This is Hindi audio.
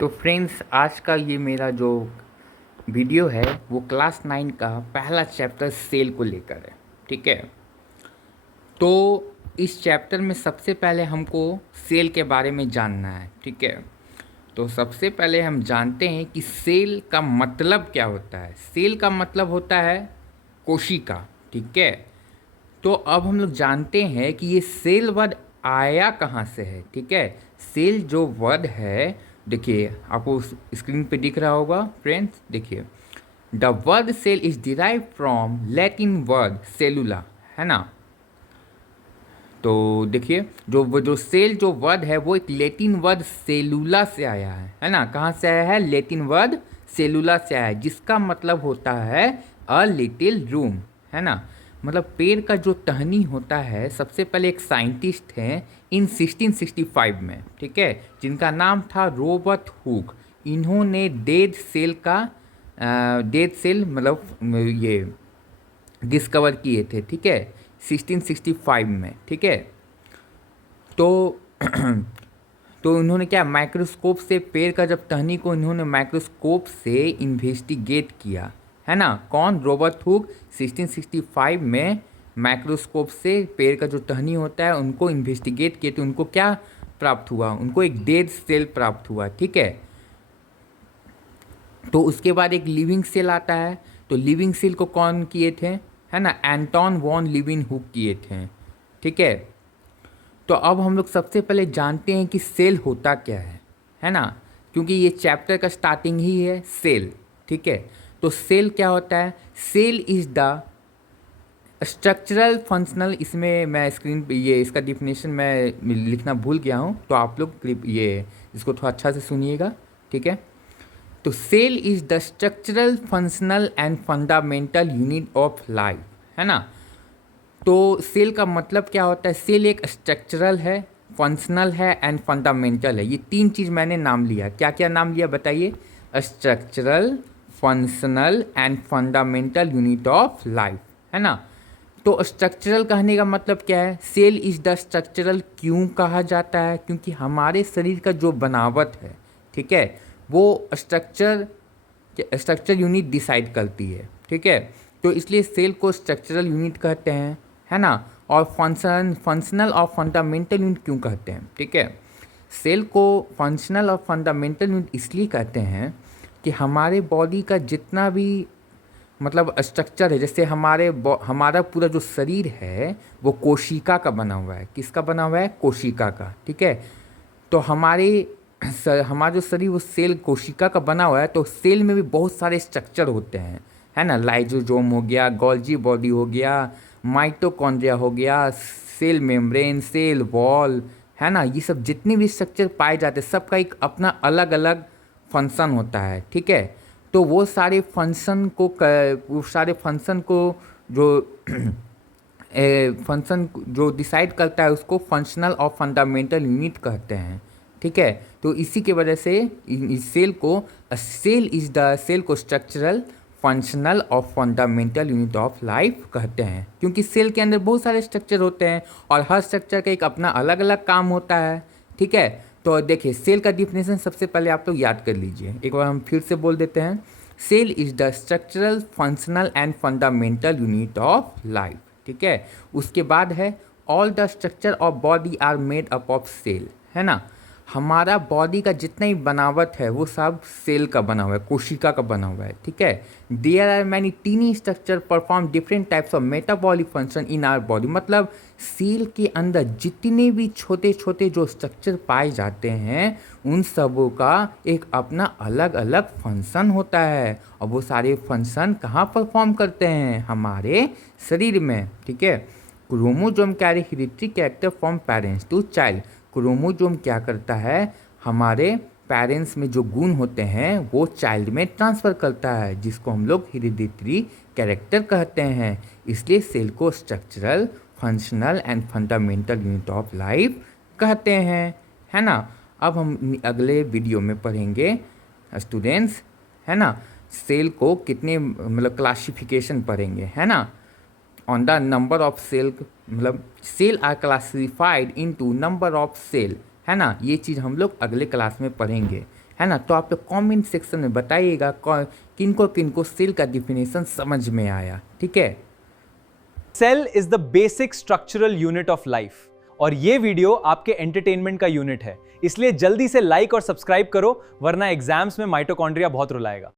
तो फ्रेंड्स, आज का ये मेरा जो वीडियो है वो क्लास 9 का पहला चैप्टर सेल को लेकर है। ठीक है। तो इस चैप्टर में सबसे पहले हमको सेल के बारे में जानना है। ठीक है। तो सबसे पहले हम जानते हैं कि सेल का मतलब क्या होता है। सेल का मतलब होता है कोशिका। ठीक है। तो अब हम लोग जानते हैं कि ये सेल वर्ड आया कहाँ से है। ठीक है। सेल जो वर्ड है, देखिए आपको स्क्रीन पे दिख रहा होगा फ्रेंड्स। देखिए, the word cell is derive from Latin word cellula, है ना। तो देखिए, जो सेल जो वर्ड है वो एक लैटिन वर्ड सेलुला से आया है ना। कहाँ से आया है? लैटिन वर्ड सेलुला से आया है, जिसका मतलब होता है अ लिटिल रूम, है ना। मतलब पेड़ का जो टहनी होता है, सबसे पहले एक साइंटिस्ट हैं इन 1665 में, ठीक है, जिनका नाम था रॉबर्ट हुक। इन्होंने डेड सेल मतलब ये डिस्कवर किए थे। ठीक है, 1665 में। ठीक है। तो तो उन्होंने क्या, माइक्रोस्कोप से पेड़ का जब टहनी को इन्होंने माइक्रोस्कोप से इन्वेस्टिगेट किया, है ना। कौन? रॉबर्ट हुक 1665 में माइक्रोस्कोप से पेड़ का जो टहनी होता है उनको इन्वेस्टिगेट किए, तो उनको क्या प्राप्त हुआ? उनको एक डेड सेल प्राप्त हुआ। ठीक है। तो उसके बाद एक लिविंग सेल आता है। तो लिविंग सेल को कौन किए थे? है ना, एंटोन वॉन लिविनहुक किए थे। ठीक है। तो अब हम लोग सबसे पहले जानते हैं कि सेल होता क्या है ना, क्योंकि ये चैप्टर का स्टार्टिंग ही है सेल। ठीक है। तो सेल क्या होता है? Cell is the structural functional, इसमें मैं स्क्रीन पे ये इसका डिफिनेशन मैं लिखना भूल गया हूँ, तो आप लोग ये इसको थोड़ा अच्छा से सुनिएगा। ठीक है। तो cell is the structural functional and fundamental unit of life, है ना। तो सेल का मतलब क्या होता है? सेल एक स्ट्रक्चरल है, फंक्शनल है एंड फंडामेंटल है। ये तीन चीज़ मैंने नाम लिया। क्या क्या नाम लिया बताइए? Structural, functional and fundamental unit of life, है ना। तो स्ट्रक्चरल कहने का मतलब क्या है? सेल इज द स्ट्रक्चरल क्यों कहा जाता है? क्योंकि हमारे शरीर का जो बनावट है, ठीक है, वो स्ट्रक्चर यूनिट डिसाइड करती है। ठीक है। तो इसलिए सेल को स्ट्रक्चरल यूनिट कहते हैं, है ना। और फंक्शनल और फंडामेंटल यूनिट क्यों कहते हैं? ठीक है। सेल को फंक्शनल और फंडामेंटल यूनिट इसलिए कहते हैं कि हमारे बॉडी का जितना भी मतलब स्ट्रक्चर है, जैसे हमारा पूरा जो शरीर है वो कोशिका का बना हुआ है। किसका बना हुआ है? कोशिका का। ठीक है। तो हमारा जो शरीर वो सेल कोशिका का बना हुआ है। तो सेल में भी बहुत सारे स्ट्रक्चर होते हैं, है ना। लाइजोजोम हो गया, गोल्जी बॉडी हो गया, माइटोकॉन्ड्रिया हो गया, सेल मेम्ब्रेन, सेल वॉल, है ना। ये सब जितने भी स्ट्रक्चर पाए जाते हैं, सबका एक अपना अलग अलग फंक्शन होता है। ठीक है। तो वो सारे फंक्शन को जो फंक्शन जो डिसाइड करता है उसको फंक्शनल और फंडामेंटल यूनिट कहते हैं। ठीक है। तो इसी के वजह से इस सेल को स्ट्रक्चरल, फंक्शनल और फंडामेंटल यूनिट ऑफ लाइफ कहते हैं, क्योंकि सेल के अंदर बहुत सारे स्ट्रक्चर होते हैं और हर स्ट्रक्चर का एक अपना अलग अलग काम होता है। ठीक है। तो देखिए, सेल का डिफिनेशन सबसे पहले आप लोग याद कर लीजिए, एक बार हम फिर से बोल देते हैं। Cell is the structural, functional and fundamental unit of life. ठीक है। उसके बाद है all the structure of body are made up of cell, है ना। हमारा बॉडी का जितना ही बनावट है वो सब सेल का बना हुआ है, कोशिका का बना हुआ है। ठीक है। There are many tiny structure perform different types of metabolic function in our body. मतलब सेल के अंदर जितने भी छोटे छोटे जो स्ट्रक्चर पाए जाते हैं उन सबों का एक अपना अलग अलग फंक्शन होता है, और वो सारे फंक्शन कहाँ परफॉर्म करते हैं? हमारे शरीर में। ठीक है। Chromosome carry hereditary character from parents to child. Chromosome क्या करता है? हमारे पेरेंट्स में जो गुण होते हैं वो चाइल्ड में ट्रांसफ़र करता है, जिसको हम लोग हेरिडिटरी कैरेक्टर कहते हैं। इसलिए सेल को structural, functional and fundamental unit of life कहते हैं, है ना। अब हम अगले वीडियो में पढ़ेंगे स्टूडेंट्स, है ना, सेल को कितने मतलब क्लासिफिकेशन पढ़ेंगे, है ना। On the number of cell, मतलब cell are classified into number of cell, है ना। ये चीज़ हम लोग अगले क्लास में पढ़ेंगे, है ना। तो आप कमेंट सेक्शन में बताइएगा किनको किनको सेल का डिफिनेशन समझ में आया, ठीक है। Cell is the basic structural unit of life, और ये वीडियो आपके एंटरटेनमेंट का यूनिट है, इसलिए जल्दी से लाइक और सब्सक्राइब करो, वरना एग्जाम्स में माइटोकॉन्ड्रिया बहुत रुलाएगा।